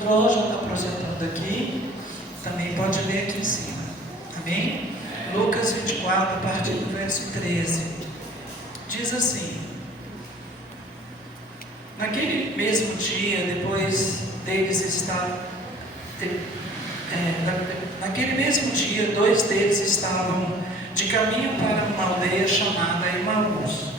Troll já está projetando aqui, também pode ler aqui em cima, amém? Lucas 24, a partir do verso 13, diz assim: naquele mesmo dia, naquele mesmo dia, dois deles estavam de caminho para uma aldeia chamada Emaús,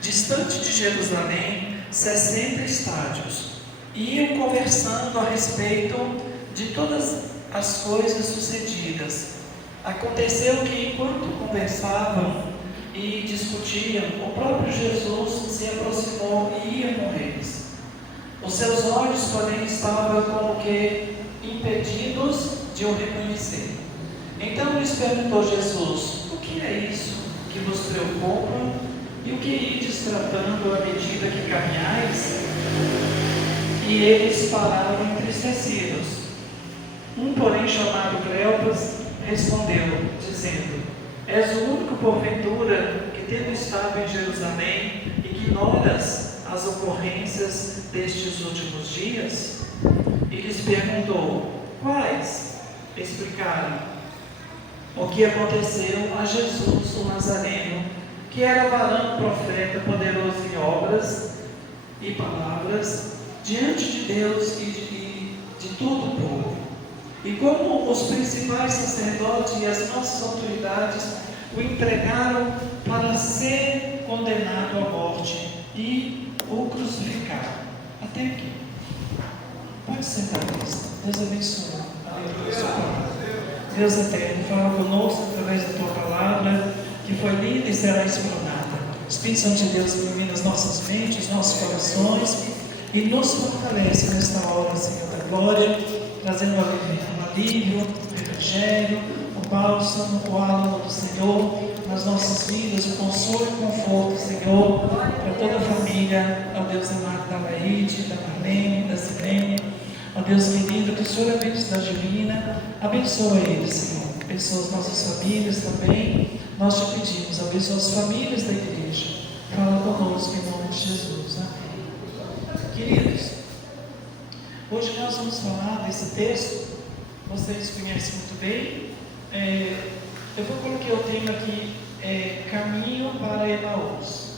distante de Jerusalém 60 estádios, e iam conversando a respeito de todas as coisas sucedidas. Aconteceu que, enquanto conversavam e discutiam, o próprio Jesus se aproximou e ia com eles. Os seus olhos, porém, estavam como que impedidos de o reconhecer. Então lhes perguntou Jesus: o que é isso que vos preocupa? E o que ides tratando à medida que caminhais? E eles pararam entristecidos. Um, porém, chamado Cleopas, respondeu, dizendo: és o único, porventura, que tendo estado em Jerusalém, ignoras as ocorrências destes últimos dias? E lhes perguntou: quais? Explicaram o que aconteceu a Jesus, o Nazareno, que era varão, profeta, poderoso em obras e palavras, diante de Deus e de todo o povo. E como os principais sacerdotes e as nossas autoridades o entregaram para ser condenado à morte e o crucificaram. Até aqui. Pode sentar, Cristo. Deus abençoe. Aleluia. Deus eterno, fala conosco através da tua palavra, que foi lida e será explanada. Espírito Santo de Deus ilumina as nossas mentes, nossos corações e nos fortalece nesta hora, Senhor da glória, trazendo um alívio, o refrigério, o bálsamo, o hálito do Senhor nas nossas vidas, o consolo e o conforto, Senhor, para toda a família, ó Deus amado da Laíde, da Marlene, da Sirene, ó Deus querido, que o Senhor abençoe da Divina, abençoa eles, Senhor, abençoa as nossas famílias também, nós te pedimos, abençoa as famílias da igreja, fala conosco em nome de Jesus, amém. Queridos, hoje nós vamos falar desse texto, vocês conhecem muito bem, eu vou colocar o tema aqui, caminho para Emaús,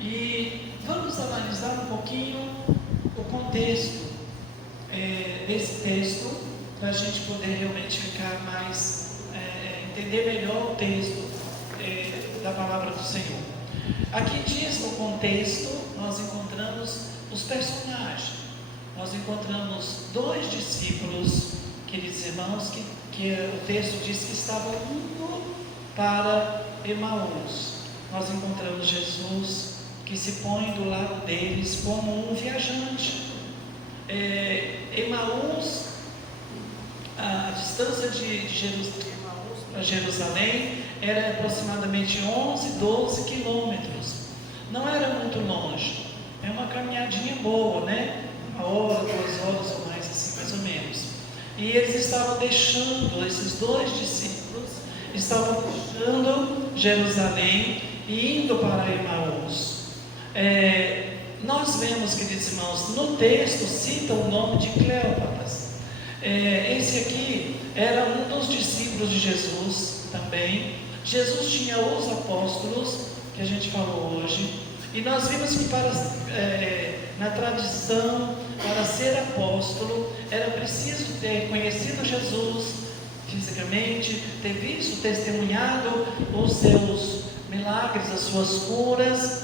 e vamos analisar um pouquinho o contexto desse texto, para a gente poder realmente ficar mais, entender melhor o texto da palavra do Senhor. Aqui diz no contexto, nós encontramos os personagens, nós encontramos dois discípulos, queridos irmãos, que o texto diz que estavam indo para Emaús. Nós encontramos Jesus que se põe do lado deles como um viajante. Emaús, a distância de Emaús para Jerusalém era aproximadamente 11, 12 quilômetros. Não era muito longe, é uma caminhadinha boa, né? 1 hora, 2 horas ou mais, assim, mais ou menos. E eles estavam deixando, esses dois discípulos estavam deixando Jerusalém e indo para Emaús. Nós vemos, queridos irmãos, no texto cita o nome de Cleópatas. Esse aqui era um dos discípulos de Jesus também. Jesus tinha os apóstolos, que a gente falou hoje, e nós vimos que na tradição, para ser apóstolo, era preciso ter conhecido Jesus fisicamente, ter visto, testemunhado os seus milagres, as suas curas,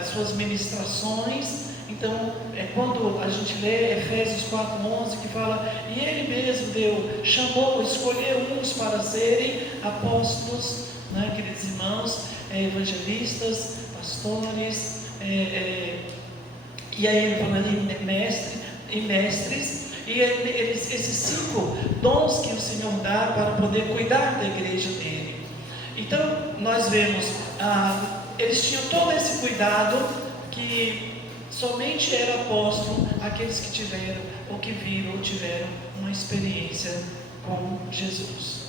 as suas ministrações. Então, quando a gente lê Efésios 4:11, que fala, e Ele mesmo chamou, escolheu uns para serem apóstolos, queridos irmãos, evangelistas, pastores, e aí ele fala ali, mestres, e esses 5 dons que o Senhor dá para poder cuidar da igreja dele. Então, nós vemos, eles tinham todo esse cuidado, que somente era apóstolo aqueles que tiveram, ou que viram, ou tiveram uma experiência com Jesus,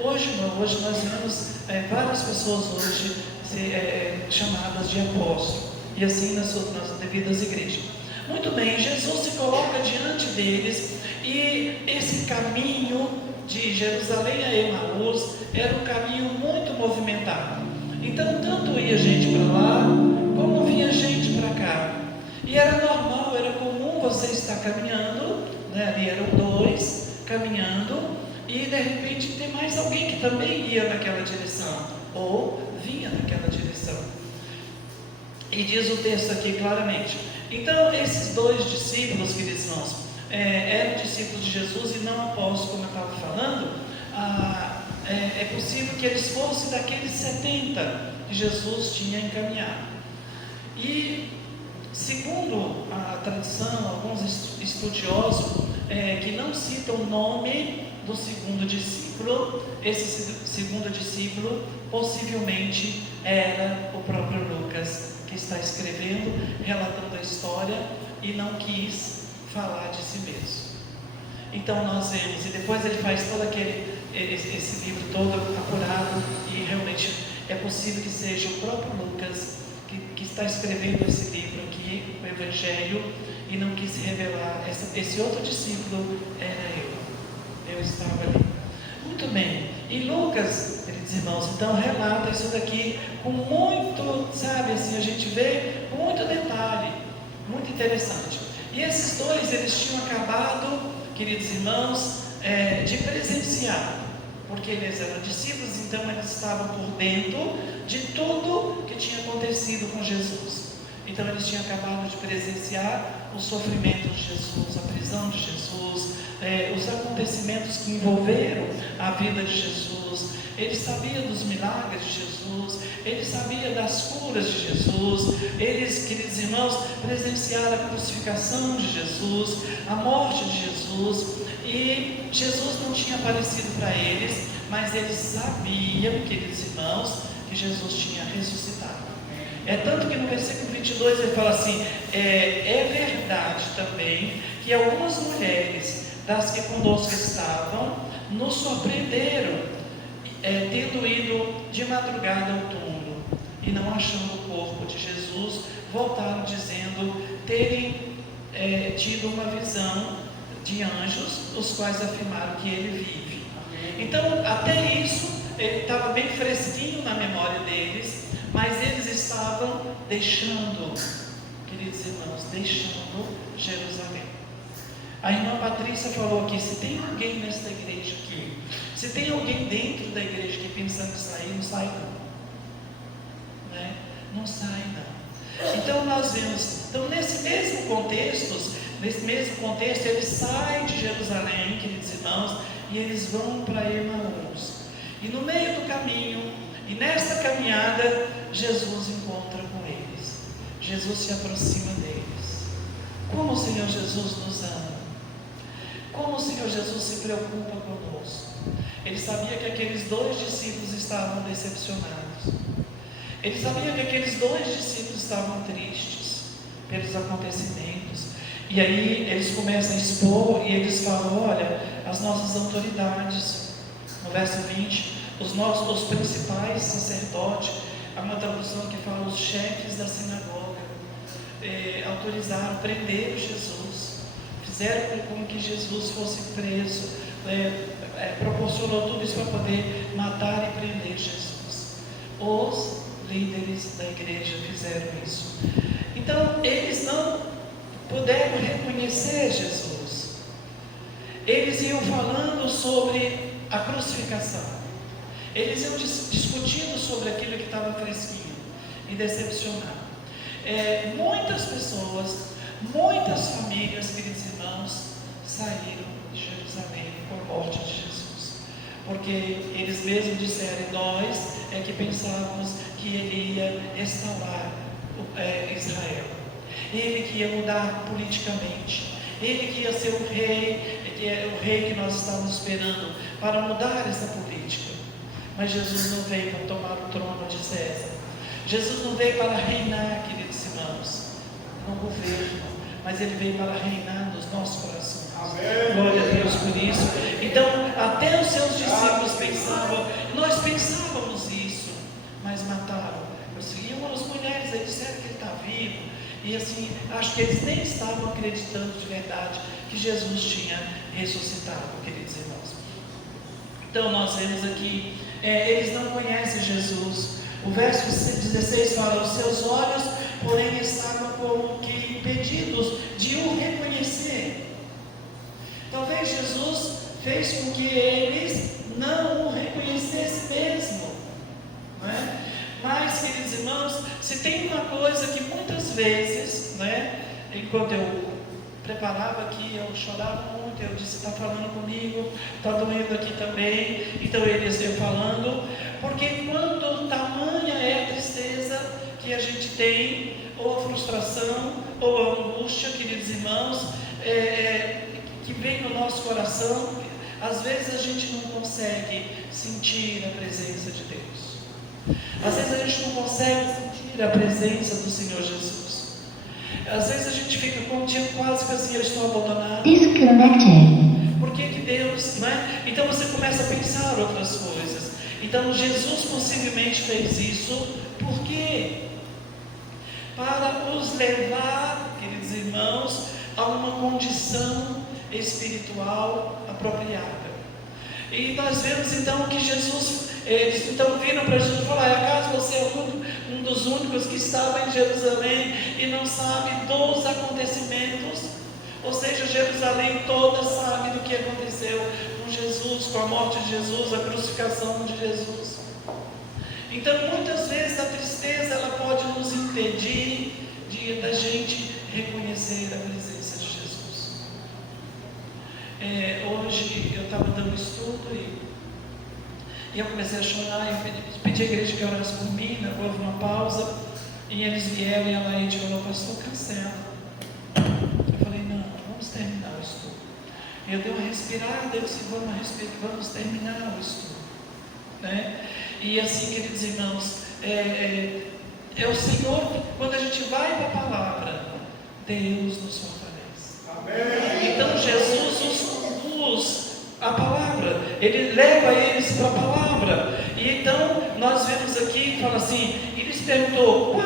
Hoje nós vemos várias pessoas hoje chamadas de apóstolo, e assim nas devidas igrejas. Muito bem, Jesus se coloca diante deles e esse caminho de Jerusalém a Emaús era um caminho muito movimentado. Então, tanto ia gente para lá, como vinha gente para cá. E era normal, era comum você estar caminhando, né? Ali eram dois caminhando, e de repente ter mais alguém que também ia naquela direção, ou vinha naquela direção. E diz o texto aqui claramente. Então, esses dois discípulos, queridos irmãos, eram discípulos de Jesus e não apóstolos, como eu estava falando. É possível que eles fossem daqueles 70 que Jesus tinha encaminhado. E, segundo a tradição, alguns estudiosos que não citam o nome do segundo discípulo, esse segundo discípulo possivelmente era o próprio Lucas, que está escrevendo, relatando a história e não quis falar de si mesmo. Então nós vemos, e depois ele faz todo esse livro todo apurado, e realmente é possível que seja o próprio Lucas que está escrevendo esse livro aqui, o Evangelho, e não quis revelar. Esse outro discípulo era eu estava ali. Muito bem, e Lucas, queridos irmãos, então relata isso daqui com muito, sabe assim, a gente vê com muito detalhe, muito interessante. E esses dois, eles tinham acabado, queridos irmãos, de presenciar, porque eles eram discípulos, então eles estavam por dentro de tudo que tinha acontecido com Jesus. Então eles tinham acabado de presenciar o sofrimento de Jesus, a prisão de Jesus, os acontecimentos que envolveram a vida de Jesus. Eles sabiam dos milagres de Jesus, eles sabiam das curas de Jesus, eles, queridos irmãos, presenciaram a crucificação de Jesus, a morte de Jesus, e Jesus não tinha aparecido para eles, mas eles sabiam, queridos irmãos, que Jesus tinha ressuscitado. É tanto que no versículo 22 ele fala assim, é verdade também que algumas mulheres das que conosco estavam nos surpreenderam, tendo ido de madrugada ao túmulo e não achando o corpo de Jesus, voltaram dizendo terem tido uma visão de anjos, os quais afirmaram que ele vive. Então até isso ele estava bem fresquinho na memória deles, mas eles estavam deixando, queridos irmãos, deixando Jerusalém. A irmã Patrícia falou aqui, se tem alguém nesta igreja aqui, se tem alguém dentro da igreja que pensando em sair, não sai não, né? Não sai não. Então nós vemos, então nesse mesmo contexto, eles saem de Jerusalém, queridos irmãos, e eles vão para Emaús. E no meio do caminho, e nesta caminhada, Jesus encontra com eles. Jesus se aproxima deles. Como o Senhor Jesus nos ama. Como o Senhor Jesus se preocupa conosco. Ele sabia que aqueles dois discípulos estavam decepcionados. Ele sabia que aqueles dois discípulos estavam tristes pelos acontecimentos. E aí eles começam a expor e eles falam, olha, as nossas autoridades, no verso 20, os principais sacerdotes, há uma tradução que fala os chefes da sinagoga, autorizaram, prenderam Jesus, fizeram com que Jesus fosse preso, proporcionou tudo isso para poder matar e prender Jesus. Os líderes da igreja fizeram isso. Então eles não puderam reconhecer Jesus. Eles iam falando sobre a crucificação. Eles iam discutindo sobre aquilo que estava fresquinho e decepcionado. Muitas pessoas, muitas famílias, queridos irmãos, saíram de Jerusalém por morte de Jesus. Porque eles mesmos disseram, nós que pensávamos que ele ia restaurar Israel. Ele que ia mudar politicamente. Ele que ia ser o rei, que é o rei que nós estávamos esperando para mudar essa política. Mas Jesus não veio para tomar o trono de César. Jesus não veio para reinar, queridos irmãos, no governo, mas ele veio para reinar nos nossos corações. Amém. Glória a Deus por isso. Então, até os seus discípulos pensavam, nós pensávamos isso, mas mataram. E umas mulheres aí disseram que ele está vivo. E assim, acho que eles nem estavam acreditando de verdade que Jesus tinha ressuscitado, queridos irmãos. Então nós vemos aqui, eles não conhecem Jesus. O verso 16 fala: os seus olhos, porém, estavam como que impedidos de o reconhecer. Talvez Jesus fez com que eles não o reconhecessem mesmo, não é? Mas, queridos irmãos, se tem uma coisa que muitas vezes, né, enquanto eu preparava aqui, eu chorava muito, eu disse: está falando comigo, está doendo aqui também. Então eles iam falando, porque quando tamanha é a tristeza que a gente tem, ou a frustração, ou a angústia, queridos irmãos, que vem no nosso coração, às vezes a gente não consegue sentir a presença de Deus. Às vezes a gente não consegue sentir a presença do Senhor Jesus. Às vezes a gente fica com um dia quase que assim: eu estou abandonado. Disconnected. Por que Deus, né? Então você começa a pensar outras coisas. Então Jesus possivelmente fez isso, por quê? Para os levar, queridos irmãos, a uma condição espiritual apropriada. E nós vemos então que Jesus, eles então viram para Jesus e falaram: acaso você é um dos únicos que estava em Jerusalém e não sabe dos acontecimentos? Ou seja, Jerusalém toda sabe do que aconteceu com Jesus, com a morte de Jesus, a crucificação de Jesus. Então muitas vezes a tristeza ela pode nos impedir da gente reconhecer a presença de Jesus. Hoje eu estava dando estudo e eu comecei a chorar. Eu pedi à igreja que orasse por mim, né? Houve uma pausa e eles vieram e a Laide falou: pastor, cancela. Eu falei: não, vamos terminar o estudo. Eu dei uma respirada, eu disse: vamos terminar o estudo, né? E assim, queridos irmãos, é o Senhor, quando a gente vai para a palavra, Deus nos fortalece. Amém. Então Jesus os conduz à palavra, Ele leva eles para a palavra. E então nós vemos aqui, fala assim, Ele lhes perguntou: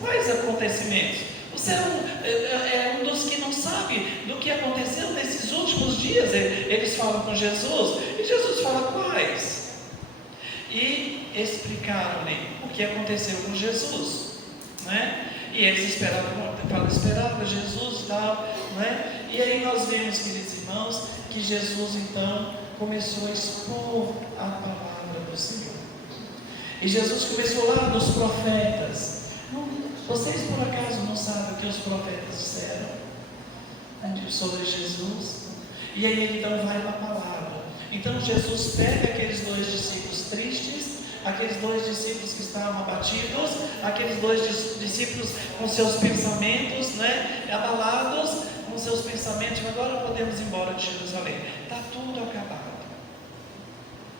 quais acontecimentos? Você é um dos que não sabe do que aconteceu nesses últimos dias. Eles falam com Jesus, e Jesus fala: quais? E explicaram-lhe o que aconteceu com Jesus, né? E eles esperavam Jesus e tal, né? E aí nós vemos, queridos irmãos, que Jesus então começou a expor a palavra do Senhor. E Jesus começou lá dos profetas. Vocês por acaso não sabem o que os profetas disseram sobre Jesus? E aí ele então vai na palavra. Então Jesus pega aqueles dois discípulos tristes, aqueles dois discípulos que estavam abatidos, aqueles dois discípulos com seus pensamentos, né, abalados, com seus pensamentos: agora podemos ir embora de Jerusalém. Está tudo acabado.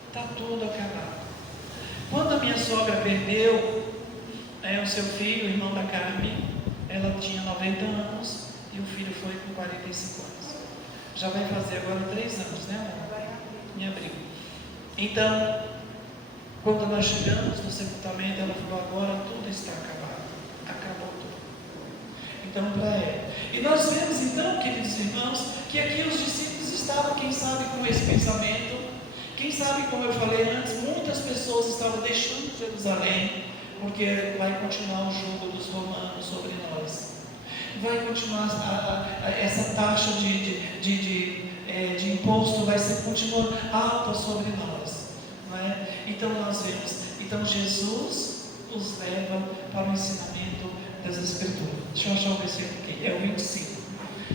Está tudo acabado. Quando a minha sogra perdeu o seu filho, o irmão da Carmen, ela tinha 90 anos e o filho foi com 45 anos. Já vai fazer agora 3 anos, né, amor? Em abril. Então, quando nós chegamos no sepultamento, ela falou: agora tudo está acabado. Acabou tudo. Então, para ela. E nós vemos então, queridos irmãos, que aqui os discípulos estavam, quem sabe, com esse pensamento. Quem sabe, como eu falei antes, muitas pessoas estavam deixando Jerusalém, porque vai continuar o jugo dos romanos sobre nós. Vai continuar essa taxa de imposto vai ser continuando alta sobre nós, não é? Então nós vemos, então Jesus os leva para o ensinamento das Escrituras. Deixa eu achar o versículo aqui, é o 25.